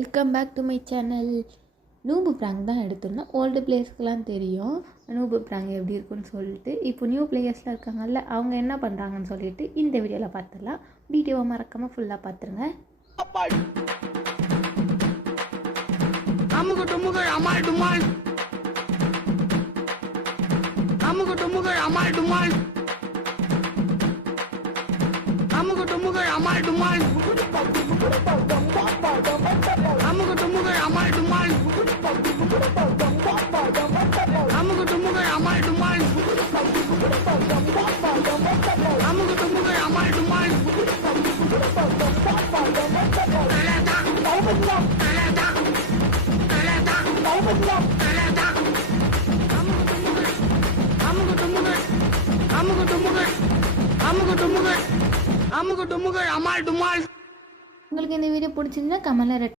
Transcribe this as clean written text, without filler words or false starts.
Welcome back to my channel. நூபு prank தான் எடுத்திருந்தோம். ஓல்டு பிளேயர்ஸ்க்கெலாம் தெரியும் நூபு ப்ராங்க் எப்படி இருக்குன்னு சொல்லிட்டு. இப்போ நியூ பிளேயர்ஸ்லாம் இருக்காங்கல்ல, அவங்க என்ன பண்ணுறாங்கன்னு சொல்லிட்டு இந்த வீடியோவில் பார்த்துடலாம். வீடியோவை மறக்காமல் ஃபுல்லாக பார்த்துருங்க. உங்களுக்கு இந்த வீடியோ பிடிச்சிருந்தா கமெண்ட்ல